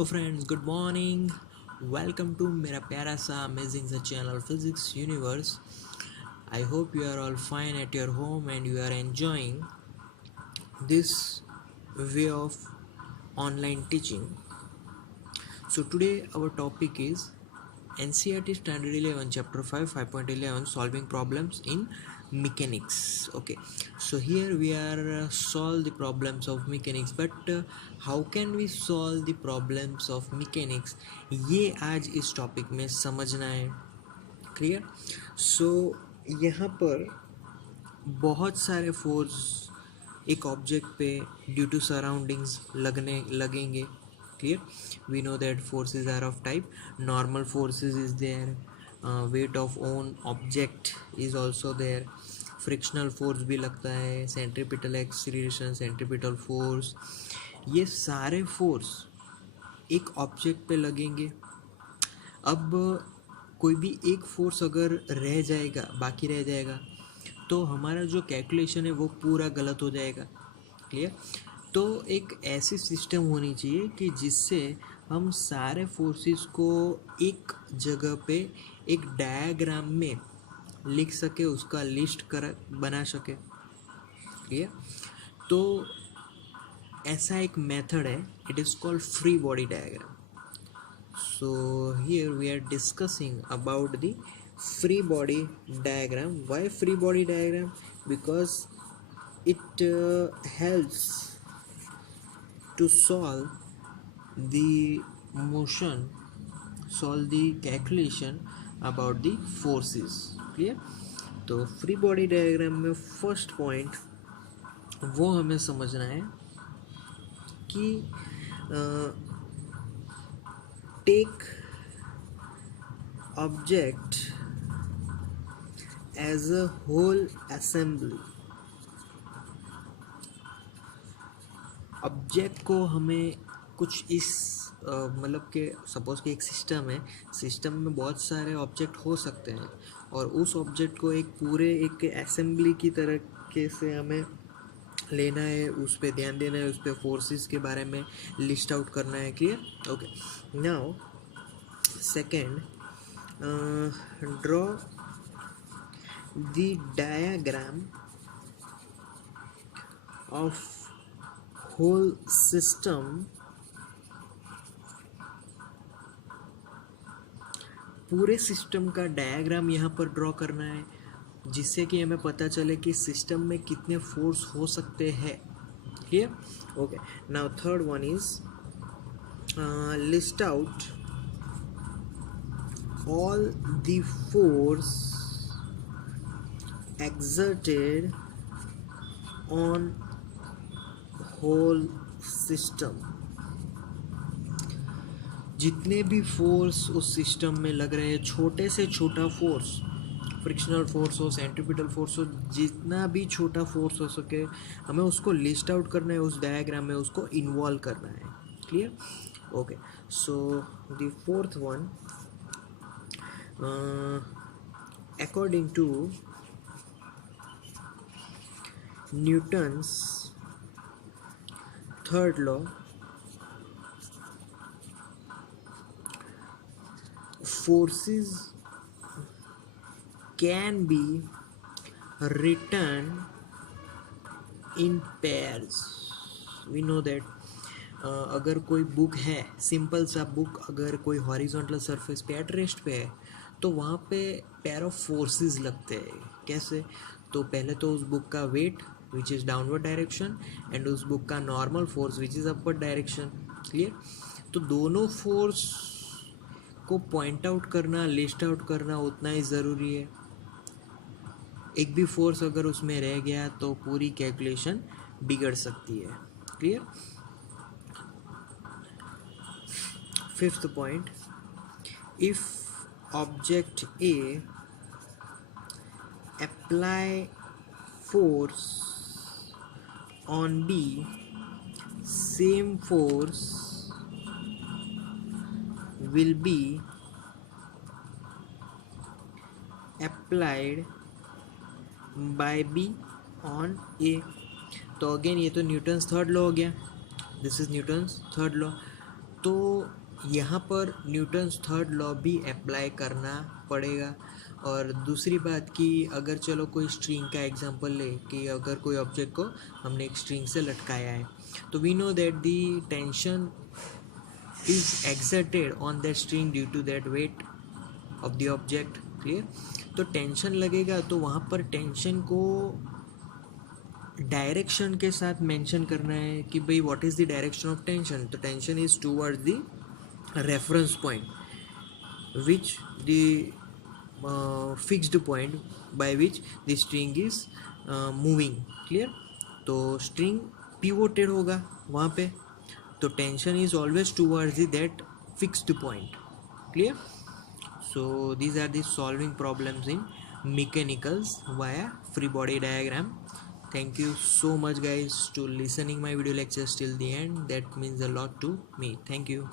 Hello friends, good morning. Welcome to मेरा प्यारा सा अमेजिंग सा channel Physics Universe. I hope you are all fine at your home and you are enjoying this way of online teaching. So today our topic is NCERT Standard 11 Chapter 5 5.11 Solving Problems in Mechanics. Okay, so here we are solve the problems of mechanics, but how can we solve the problems of mechanics, ये आज इस topic में समझना है। Clear? सो यहाँ पर बहुत सारे फोर्स एक ऑब्जेक्ट पे ड्यू टू सराउंडिंग्स लगेंगे। Clear? We know that forces are of type normal forces is there, weight of own object is also there, frictional force भी लगता है, सेंट्रीपिटल एक्सीलरेशन, सेंट्रीपिटल फोर्स, ये सारे फोर्स एक object पे लगेंगे। अब कोई भी एक फोर्स अगर रह जाएगा, बाकी रह जाएगा, तो हमारा जो कैलकुलेशन है वो पूरा गलत हो जाएगा। क्लियर? तो एक ऐसी सिस्टम होनी चाहिए कि जिससे हम सारे फोर्सेस को एक जगह पे एक डायग्राम में लिख सके, उसका लिस्ट कर बना सके। क्लियर? तो ऐसा एक मेथड है, it is called free body diagram. So here we are discussing about the free body diagram. Why free body diagram? Because it helps to solve the motion, solve the calculation about the forces. Clear? तो free body diagram में first point वो हमें समझना है कि take object as a whole assembly. Object को हमें कुछ इस मतलब कि सपोज कि एक सिस्टम है, सिस्टम में बहुत सारे ऑब्जेक्ट हो सकते हैं और उस ऑब्जेक्ट को एक पूरे एक असेंबली की तरह से हमें लेना है, उस पर ध्यान देना है, उस पर फोर्सेस के बारे में लिस्ट आउट करना है। Clear? Okay, now second, draw the diagram of whole system. पूरे सिस्टम का डायग्राम यहाँ पर ड्रॉ करना है जिससे कि हमें पता चले कि सिस्टम में कितने फोर्स हो सकते हैं। Clear? Okay, now third one is list out all the force exerted on whole system. जितने भी फोर्स उस सिस्टम में लग रहे हैं, छोटे से छोटा फोर्स, फ्रिक्शनल फोर्स हो, सेंट्रीपिटल फोर्स हो, जितना भी छोटा फोर्स हो सके हमें उसको लिस्ट आउट करना है, उस डायग्राम में उसको इन्वॉल्व करना है। Clear? Okay, so the fourth one, according to Newton's third law, forces can be written in pairs. We know that अगर कोई बुक है, सिंपल सा बुक, अगर कोई हॉरिजॉन्टल सरफेस पे एट रेस्ट पे है तो वहाँ पे पेयर ऑफ फोर्सेस लगते हैं। कैसे? तो पहले तो उस बुक का weight which is downward direction and उस बुक का normal force which is upward direction. Clear? तो दोनों फोर्स को पॉइंट आउट करना, लिस्ट आउट करना उतना ही ज़रूरी है। एक भी फोर्स अगर उसमें रह गया तो पूरी कैलकुलेशन बिगड़ सकती है। Clear? Fifth point, if object A apply force on B, same force will be applied by B on A. तो अगेन ये तो न्यूटन्स थर्ड लॉ हो गया, this is Newton's third law. तो यहाँ पर न्यूटन्स थर्ड लॉ भी apply करना पड़ेगा। और दूसरी बात कि अगर चलो कोई स्ट्रिंग का एग्जांपल ले कि अगर कोई ऑब्जेक्ट को हमने एक स्ट्रिंग से लटकाया है, तो we know that the tension is exerted on that string due to that weight of the object. Clear? तो टेंशन लगेगा तो वहाँ पर टेंशन को डायरेक्शन के साथ मेंशन करना है कि भाई what is the direction of tension. तो tension is towards the reference point which the fixed point by which the string is moving। clear? तो string pivoted होगा वहाँ पे, तो tension is always towards the that fixed point। clear? So these are the solving problems in mechanicals via free body diagram। thank you so much guys to listening my video lectures till the end, that means a lot to me। thank you।